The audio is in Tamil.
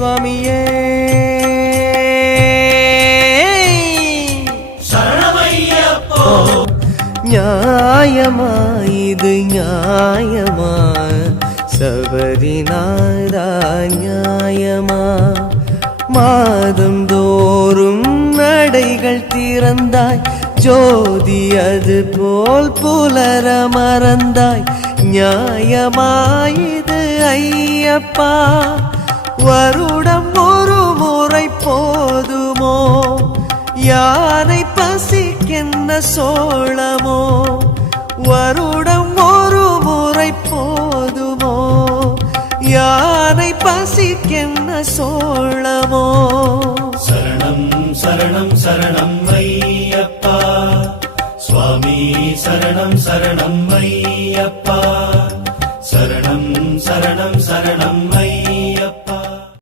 சுவாமியே சரணமையப்போ. நியாயமா இது நியாயமா சபரிநாதா நியாயமா மாதம் தோறும் நடைகள் திறந்தாய் ஜோதி அது போல் புலர மறந்தாய் நியாயமாயிது ஐயப்பா வருடம் ஒரு முறை போதுமோ யானை பசிக்கென்ன சோளமோ வருடம் ஒரு முறை போதுமோ யானை பசிக்கென்ன சோளமோ சரணம் சரணம் சரணம் ஐயப்பா சுவாமி சரணம் சரணம் ஐயப்பா.